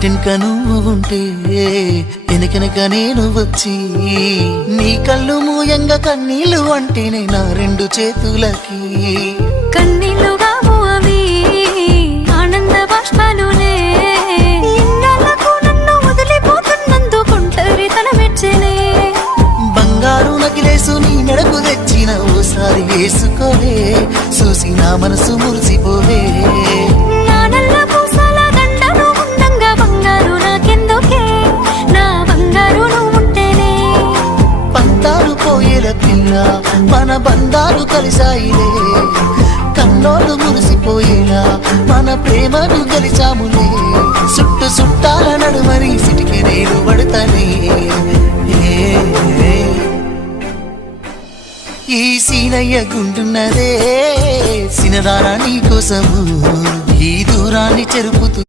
ఇంటినక నువ్వు ఉంటే వెనకనక నేను వచ్చి నీ కళ్ళు మూయంగా కన్నీళ్ళు అంటేనే నా రెండు చేతులకి కన్నీళ్ళుగావు అవి ఆనంద బాష్పాలులే ఇన్నాళ్ళకు నన్ను వదిలిపోతున్నందుకు ఒంటరితనం మెచ్చనే బంగారు నకిలేసు నీ మెడకు తెచ్చిన ఓసారి వేసుకోవే చూసి నా మనసు మురిసిపోవే నా నల్ల పూసల దండను ఉండంగా బంగారు నాకెందుకే నా బంగారు నువ్వు ఉంటేనే పంతాలు పోయేల పిల్ల మన బంధాలు కలిసాయిలే కన్నోళ్ళు మురిసిపోయేలా మన ప్రేమను కలిసాములే చుట్టాల నడుమని సిటికి నేను పడతానే ఈ సీనయ్య గుంటున్నదే సినదారా నీ కోసము ఈ దూరాన్ని చెరుపుతూ